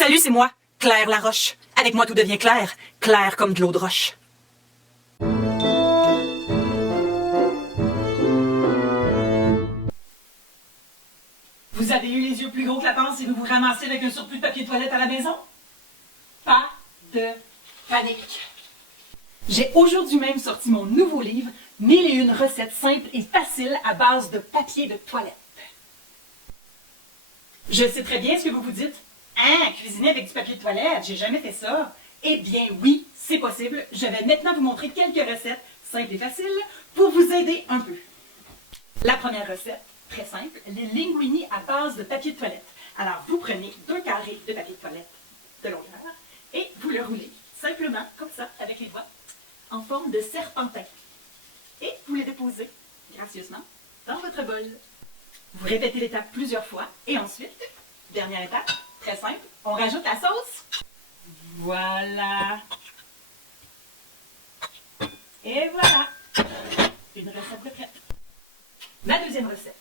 Salut, c'est moi, Claire Laroche. Avec moi, tout devient clair, clair comme de l'eau de roche. Vous avez eu les yeux plus gros que la panse et vous vous ramassez avec un surplus de papier toilette à la maison? Pas de panique. J'ai aujourd'hui même sorti mon nouveau livre, 1001 recettes simples et faciles à base de papier de toilette. Je sais très bien ce que vous vous dites. Hein, cuisiner avec du papier de toilette, j'ai jamais fait ça. Eh bien oui, c'est possible. Je vais maintenant vous montrer quelques recettes simples et faciles pour vous aider un peu. La première recette, très simple, les linguini à base de papier de toilette. Alors vous prenez 2 carrés de papier de toilette de longueur et vous le roulez simplement comme ça avec les doigts en forme de serpentin. Et vous les déposez gracieusement dans votre bol. Vous répétez l'étape plusieurs fois et ensuite, dernière étape, très simple, on rajoute la sauce. Voilà. Et voilà. Une recette de prête. Ma deuxième recette,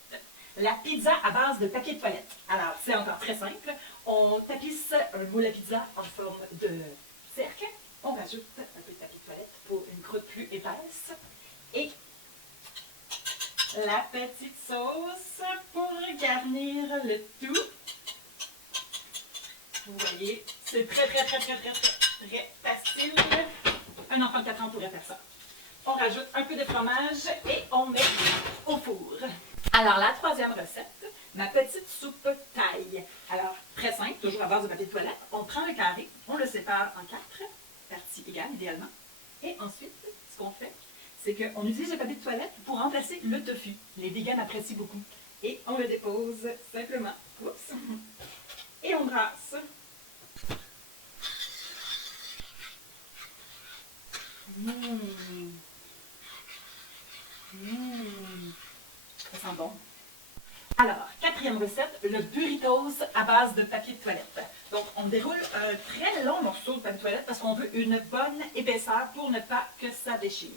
la pizza à base de papier de toilette. Alors, c'est encore très simple. On tapisse un moule à pizza en forme de cercle. On rajoute un peu de papier de toilette pour une croûte plus épaisse. Et la petite sauce pour garnir le tout. Vous voyez, c'est très facile. Un enfant de 4 ans pourrait faire ça. On rajoute un peu de fromage et on met au four. Alors, la troisième recette, ma petite soupe thaï. Alors, très simple, toujours à base de papier de toilette. On prend le carré, on le sépare en 4 parties égales, idéalement. Et ensuite, ce qu'on fait, c'est qu'on utilise le papier de toilette pour remplacer le tofu. Les vegans apprécient beaucoup. Et on le dépose simplement. Oups. Et on brasse. Ça sent bon. Alors, quatrième recette, le burritos à base de papier de toilette. Donc, on déroule un très long morceau de papier de toilette parce qu'on veut une bonne épaisseur pour ne pas que ça déchire.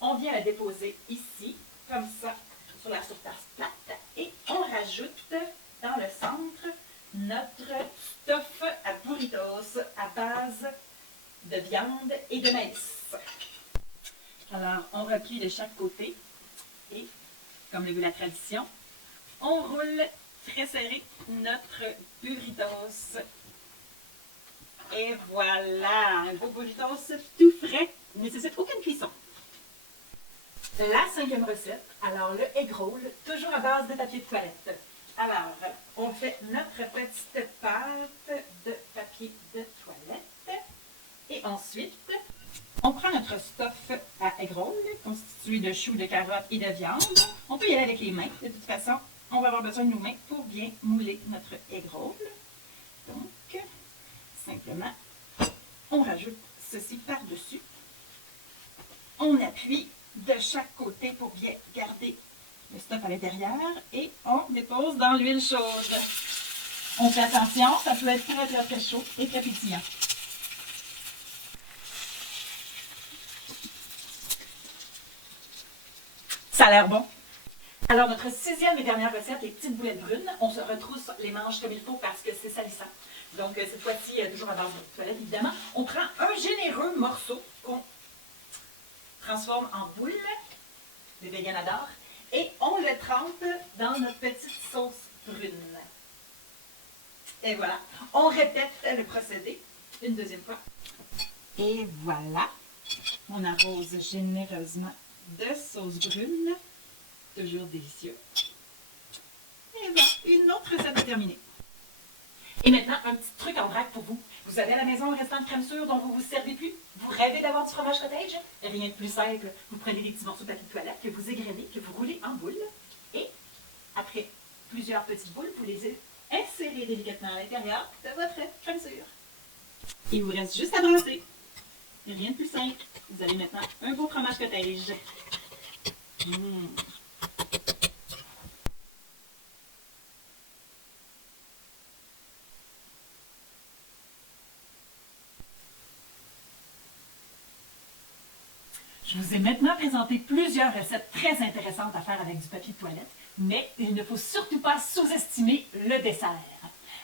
On vient la déposer ici, comme ça, sur la surface plate. Et on rajoute dans le centre notre stuff à burritos à base de viande et de maïs. Alors, on replie de chaque côté et, comme le veut la tradition, on roule très serré notre burritos. Et voilà, un beau burritos tout frais, ne nécessite aucune cuisson. La cinquième recette, alors le egg roll, toujours à base de papier de toilette. Alors, on fait notre petite pâte de papier de toilette. Et ensuite, on prend notre stuff à egg roll, constitué de choux, de carottes et de viande. On peut y aller avec les mains. De toute façon, on va avoir besoin de nos mains pour bien mouler notre egg roll. Donc, simplement, on rajoute ceci par-dessus. On appuie de chaque côté pour bien garder le stuff à l'intérieur et on dépose dans l'huile chaude. On fait attention, ça peut être très chaud et très pétillant. Ça a l'air bon. Alors, notre sixième et dernière recette, les petites boulettes brunes. On se retrousse les manches comme il faut parce que c'est salissant. Donc, cette fois-ci, toujours à base de toilette, évidemment. On prend un généreux morceau qu'on transforme en boule. Les végans adorent. Et on le trempe dans notre petite sauce brune. Et voilà. On répète le procédé une deuxième fois. Et voilà. On arrose généreusement de sauce brune. Toujours délicieux. Et voilà, une autre recette terminée. Et maintenant, un petit truc en vrac pour vous. Vous avez à la maison un restant de crème sûre dont vous ne vous servez plus? Vous rêvez d'avoir du fromage cottage? Rien de plus simple. Vous prenez des petits morceaux de papier de toilette que vous égrenez, que vous roulez en boule. Et après plusieurs petites boules, vous les insérez délicatement à l'intérieur de votre crème sûre. Il vous reste juste à brasser. Rien de plus simple. Vous avez maintenant un beau fromage cottage. Je vous ai maintenant présenté plusieurs recettes très intéressantes à faire avec du papier de toilette, mais il ne faut surtout pas sous-estimer le dessert.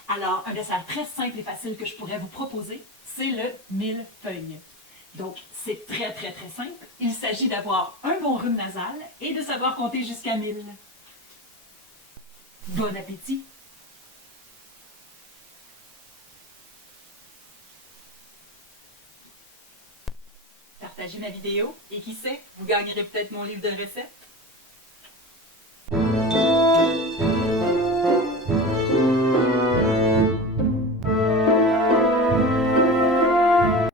Alors, un dessert très simple et facile que je pourrais vous proposer, c'est le millefeuille. Donc, c'est très simple. Il s'agit d'avoir un bon rhume nasal et de savoir compter jusqu'à 1000. Bon appétit! Partagez ma vidéo et qui sait, vous gagnerez peut-être mon livre de recettes.